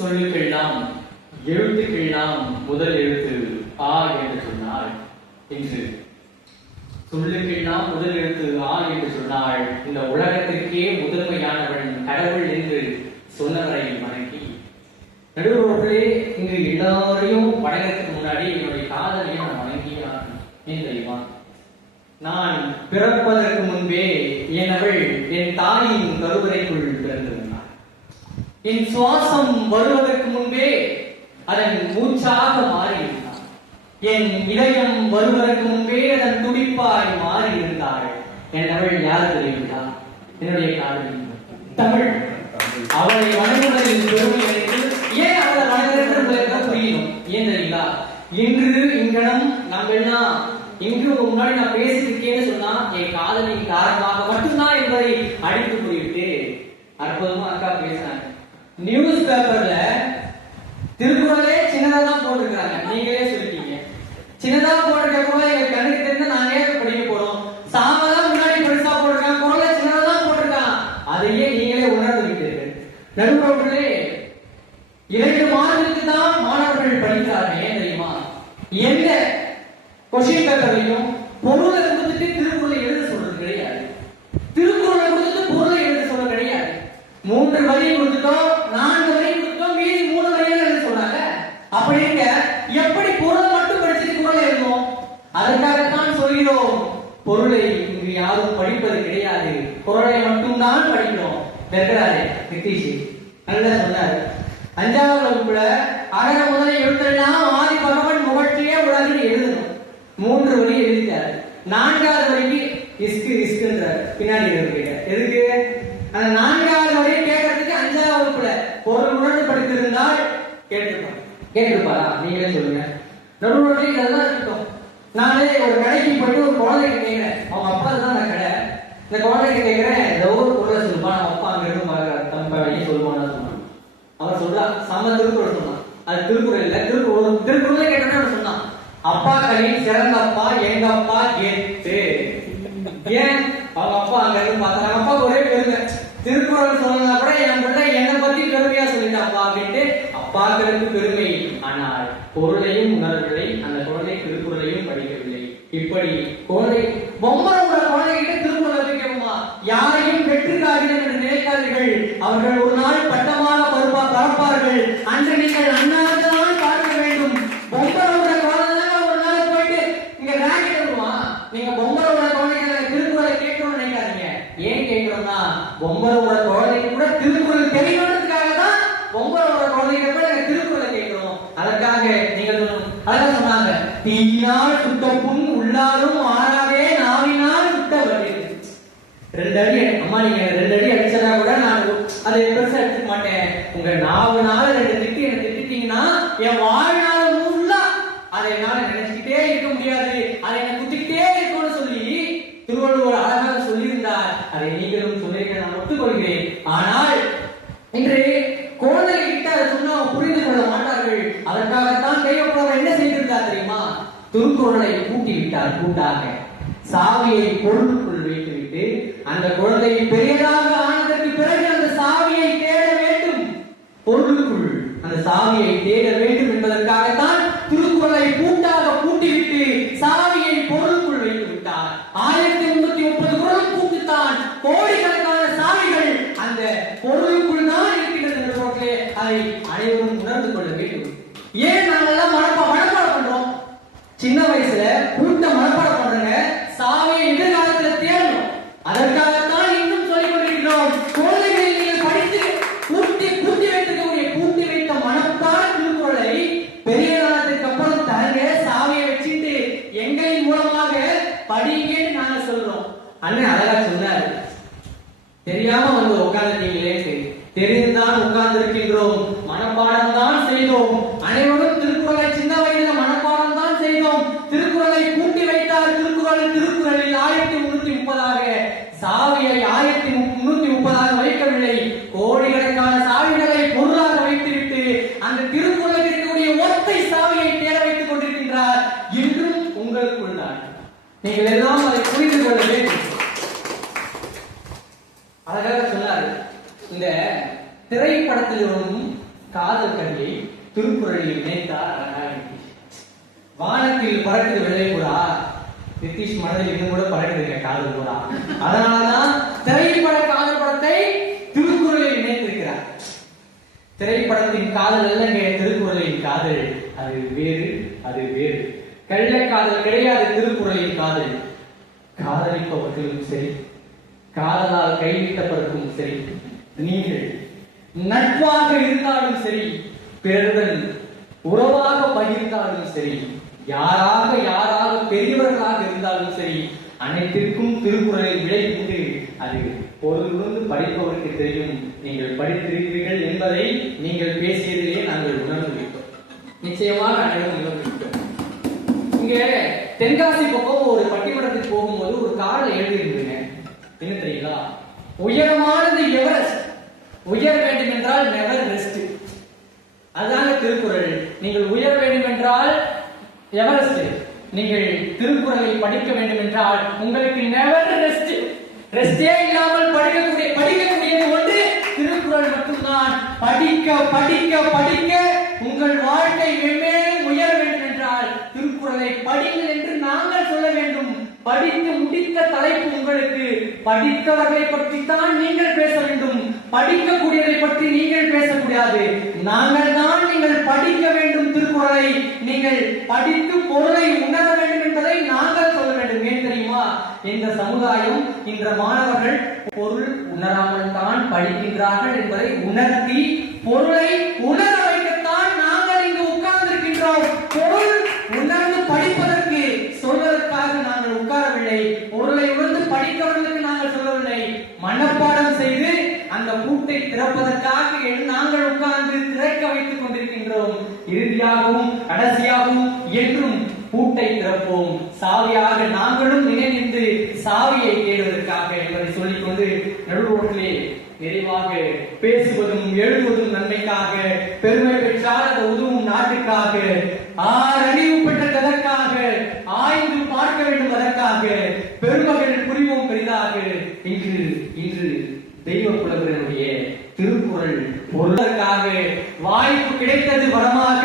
சொல்லுக்கெல்லாம் எழுத்துக்கெல்லாம் முதல் எழுத்து ஆ என்று சொன்னாள். இன்று சொல்லுக்கெல்லாம் முதல் எழுத்து ஆ என்று சொன்னாள். இந்த உலகத்திற்கே முதன்மையானவன் கடவுள் என்று சொன்னவரை வணங்கி நடுவர்களே, இங்கு எல்லாரையும் வணங்கத்துக்கு முன்னாடி என்னுடைய காதலையும் நான் வணங்கியான். ஏன் தெரியுமா? நான் பிறப்பதற்கு முன்பே என்னவள் என் தாயின் கருவறைக்குள் பிறந்திருந்தாள். என் சுவாசம் வருவதற்கு முன்பே அதன் மூச்சாக மாறியிருந்தாள். என் இதயம் வருவதற்கு முன்பே அதன் துடிப்பாய் மாறி இருந்தாள். என்னவள் யார் தெரியுங்களா? என்னுடைய காதலி தமிழ். அவளை வணங்குவதில் பெருமை எனக்கு. ஏன் அவளை வணங்குறது புரியணும். ஏன் தெரியுங்களா? இன்று இங்கனம் நம்ம எல்லாம் இன்று முன்னாடி நான் பேசிருக்கேன்னு சொன்னா என் காதலின் காரணமாக மட்டும்தான் என்பதை அடித்து புரிவிட்டு அற்புதமா அக்கா பேசுறாங்க. நியூஸ் பேப்பர்ல திருக்குறளே சின்னதா தான் போட்டிருக்காங்க. நீங்களே சொல்லிட்டீங்க. சின்னதா போட்டிருக்க கூட எங்க கண்ணுக்கு தெரிந்து நானே படிக்க போறோம். சாமதான் முன்னாடி பெருசா போட்டிருக்காங்க. குரலை சின்னதா தான் போட்டிருக்காங்க. அதையே நீங்களே உணர்ந்து விட்டீர்கள். நடுவர்களே, 2 மாதத்துக்கு தான் மாணவர்கள் படிக்கிறார்கள். ஏன் தெரியுமா? எந்த கொஸ்டின் பேப்பர்லையும் பொருளை கொடுத்துட்டு திருக்குறளை எழுத சொல்றது கிடையாது. திருக்குறளை கொடுத்துட்டு பொருளை எழுத சொல்றது கிடையாது. 3 வரி கொடுத்துட்டோம், 4 வரி கொடுத்துட்டோம், மீதி 3 வரிகள் எழுத சொல்றாங்க. அப்படி இருக்க எப்படி பொருளை மட்டும் படிச்சுட்டு குறளை எழுதுவோம்? அதற்காகத்தான் சொல்கிறோம், பொருளை இங்கு யாரும் படிப்பது கிடையாது, குறளை மட்டும் தான் படிக்கிறோம். வெறுக்கிறாரு நிதிஷ் நல்லா சொன்னாரு. 5ஆம் வகுப்புல அகர முதல எழுத்தெல்லாம் ஆதி பகவன் முகற்றியே உலகில் எழுதணும். 3 வரி எழுதிட்டாரு. 4வது வரிக்கு இஸ்கு இஸ்குன்றாரு. பின்னாடி கேட்க எதுக்கு? அந்த 4வது வரியை கேட்கறதுக்கு 5ஆம் வகுப்புல பொருள் உணர்ந்து படித்திருந்தால் கேட்டிருப்பாரா? நீங்களே சொல்லுங்க. நடுவர்கள் இதெல்லாம் இருக்கட்டும். நானே ஒரு கடைக்கு போயிட்டு ஒரு குழந்தைக்கு கேட்கிறேன். அவங்க அப்பா தான் அந்த கடை. இந்த குழந்தைக்கு கேட்கிறேன், ஏதோ ஒரு பொருளை சொல்லுப்பா, நம்ம அப்பா அங்க இருந்து தம்பி சொல்லுவான்னு சொன்னான். அவர் சொல்றா சம திருக்குறள் சொன்னான். அது திருக்குறள் இல்ல, திருக்குறளே கேட்டோன்னு சொன்னான். அப்பாக்களின் சிறந்த அப்பா எங்க அப்பா கேட்டு. ஏன்? அவங்க அப்பா அங்க இருந்து பார்த்தா நம்ம அப்பா ஒரே பெருமை. திருக்குறள் சொன்னா கூட என்னை பத்தி பெருமையா சொல்லிட்டாப்பா அப்படின்ட்டு அப்பாக்களுக்கு பெருமை. ஆனால் பொருளையும் உணர்வுகளை அந்த குழந்தை திருக்குறளையும் படிக்கவில்லை. இப்படி குழந்தை பொம்மரோட குழந்தைகிட்ட திருக்குறளை வைக்கணுமா? யாரையும் வெற்றிக்காரர்கள் என்று நினைக்காதீர்கள். அவர்கள் ஒரு நாள் பட்டமாக பரப்பார்கள். அன்று நீங்கள் அண்ணாதான் பார்க்க வேண்டும். பொம்மரோட குழந்தை ஒரு நாள் போயிட்டு இங்க ராக்கெட் வருமா? நீங்க பொம்மரோட குழந்தைங்க திருக்குறளை கேட்கணும்னு நினைக்காதீங்க. ஏன் கேட்கிறோம்னா, பொம்மரோட குழந்தைக்கு கூட திருக்குறள் தெரியணுன்றதுக்காக தான் பொம்மரோட குழந்தைங்க கூட நாங்க திருக்குறளை கேட்கிறோம். அதற்காக நீங்கள் அதான் சொன்னாங்க, தீயினால் சுட்ட புண் உள்ளாரும் ஆறாவே நாவினால் சுட்ட வலி. 2 அடி அம்மா, நீங்க 2 அடி அடிச்சதா கூட நான் அதை பெருசா எடுத்துக்க மாட்டேன். உங்க நாவுனால 2 திட்டு என்ன திட்டிட்டீங்கன்னா என் வாழ்நாள் ஃபுல்லா அதை என்னால நினைச்சுக்கிட்டே இருக்க முடியாது, அதை என்ன குத்திக்கிட்டே இருக்கும்னு சொல்லி திருவள்ளுவர் அழகாக சொல்லியிருந்தார். அதை நீங்களும் சொன்னீர்கள், நான் ஒத்துக்கொள்கிறேன். ஆனால் இன்று குழந்தைகிட்ட அதை சொன்னா புரிந்து கொள்ள மாட்டார்கள். அதற்காகத்தான் தெய்வப்புலவர் என்ன செய்திருந்தார் தெரியுமா? திருக்குறளை கூட்டி விட்டார். கூட்டாக சாவியை பொருளுக்குள் வைத்துவிட்டு அந்த குழந்தையை பெரியதாக ஆனதற்கு பிறகு அந்த சாவியை தேட வேண்டும். பொருளுக்குள் அந்த சாவியை தேட வேண்டும் என்பதற்காகத்தான் திருக்குறளை கூட்டாக கூட்டிவிட்டு சாவியை பொருளுக்குள் வைத்து விட்டார். 1330 குறளும் கூட்டுத்தான். கோடிக்கணக்கான சாவிகள் அந்த பொருளுக்குள் தான் இருக்கின்றது. அதை அனைவரும் உணர்ந்து கொள்ள வேண்டும். ஏன் நாங்கெல்லாம் மனப்பாடம் பண்றோம்? சின்ன வயசுல கூட்ட மனப்பாடம் பண்றங்க, சாவியை எதிர்காலத்துல தேடணும். அதற்காகத்தான் இன்னும் சொல்லிக் கொண்டிருக்கிறோம். குழந்தைகளை நீங்கள் படித்து பூர்த்தி வைத்திருக்கக்கூடிய பூர்த்தி வைத்த மனப்பாட திருக்குறளை பெரிய காலத்துக்கு அப்புறம் தரங்க, சாவியை வச்சுட்டு எங்களின் மூலமாக படிங்கன்னு நாங்க சொல்றோம். அண்ணன் அழகா சொன்னாரு, தெரியாம வந்து உட்கார்ந்துட்டீங்களே, தெரிந்துதான் உட்கார்ந்து இருக்கின்றோம், மனப்பாடம் தான் செய்தோம். அனைவரும் திருக்குறளை சின்ன வயதில் மனப்பாடம் தான் செய்தோம். திருக்குறளை கூட்டி வைத்தார். திருக்குறளில் 1330 சாவியை 1330 வைக்கவில்லை. கோடிக்கணக்கான சாவிகளை பொருளாக வைத்துவிட்டு அந்த திருக்குறளில் இருக்கக்கூடிய ஒற்றை சாவியை தேட வைத்துக் கொண்டிருக்கின்றார். இன்றும் உங்களுக்குள் தான். நீங்கள் எல்லாம் அதை புரிந்து கொள்ள வேண்டும். அழகாக சொன்னார். இந்த திரைப்படத்திலும் காதல் கதையை திருக்குறளில் இணைத்தார் அழகாக. வானத்தில் பறக்குது வெள்ளை புறா, நிதிஷ் மனதில் இன்னும் கூட பறக்குதுங்க காதல் புறா. அதனாலதான் திரைப்பட காதல் படத்தை திருக்குறளில் இணைத்திருக்கிறார். திரைப்படத்தின் காதல் அல்லங்க திருக்குறளின் காதல், அது வேறு, அது வேறு. கள்ள காதல் கிடையாது திருக்குறளின் காதல். காதலிப்பவர்களும் சரி, காதலால் கைவிட்டவர்களும் சரி, நீங்கள் நட்பாக இருந்தாலும் சரி, பிறருடன் உறவாக பகிர்ந்தாலும் சரி, யாராக பெரியவர்களாக இருந்தாலும் சரி, அனைத்திற்கும் திருக்குறளில் விடை உண்டு. அது பொருளிலிருந்து படிப்பவருக்கு தெரியும். நீங்கள் படித்திருக்கிறீர்கள் என்பதை நீங்கள் பேசியதிலே நாங்கள் உணர்ந்து விட்டோம். நிச்சயமாக அனைவரும் உணர்ந்து விட்டோம். இங்க தென்காசி பக்கம் ஒரு பட்டிமன்றத்துக்கு போகும்போது ஒரு கார்டுல எழுதியிருந்தீங்க, என்ன தெரியுங்களா? உயரமானது எவரெஸ்ட், உயர வேண்டும் என்றால் நெவர் ரெஸ்ட். அதுதாங்க திருக்குறள். நீங்கள் உயர வேண்டும் என்றால் எவரெஸ்ட், நீங்கள் திருக்குறளை படிக்க வேண்டும் என்றால் உங்களுக்கு நெவர் ரெஸ்ட். ரெஸ்டே இல்லாமல் படிக்கக்கூடியது ஒன்று திருக்குறள் மட்டும்தான். படிக்க படிக்க படிக்க உங்கள் வாழ்க்கை மென்மேலும் உயர வேண்டும் என்றால் திருக்குறளை படிங்கள் என்று நாங்கள் சொல்ல வேண்டும். படித்து முடித்த தலைப்பு உங்களுக்கு. படித்தவர்களை பற்றி தான் நீங்கள் பேச வேண்டும், படிக்கக்கூடியதை பற்றி நீங்கள் பேசக்கூடாது. நாங்கள் தான் நீங்கள் படிக்க வேண்டும் திருக்குறளை, நீங்கள் படித்து பொருளை உணர வேண்டும் என்பதை நாங்கள் சொல்ல வேண்டும். ஏன் தெரியுமா? இந்த சமுதாயம், இந்த மாணவர்கள் பொருள் உணராமல் தான் படிக்கின்றார்கள் என்பதை உணர்த்தி பொருளை உணர வைக்கத்தான் நாங்கள் இங்கு உட்கார்ந்திருக்கின்றோம். பொருள் உணர்ந்து படிப்பதற்கு சொல்வதற்காக நாங்கள் உட்காரவில்லை. பொருளை உணர்ந்து படித்தவர்களுக்கு நாங்கள் சொல்லவில்லை. மனப்பாடம் செய்து அந்த பூட்டை திறப்பதற்காக நாங்கள் உட்கார்ந்து திறக்க வைத்துக் கொண்டிருக்கின்றோம். இறுதியாகவும் கடைசியாகவும் என்றும் பூட்டை திறப்போம். சாவியாக நாங்களும் நினைந்து சாவியை தேடுவதற்காக என்பதை சொல்லிக்கொண்டு நடுவோட்டிலே நிறைவாக பேசுவதும் எழுதுவதும் நன்மைக்காக, பெருமை பெற்றால் அதை உதவும் நாட்டுக்காக, அறிவு பெற்றதற்காக, ஆய்ந்து பார்க்க வேண்டும் அதற்காக, பெருமகள் புரிவோம் பெரிதாக. இன்று தெய்வ புலவர்களுடைய திருக்குறள் பொருளுக்காக வாய்ப்பு கிடைத்தது வரமாக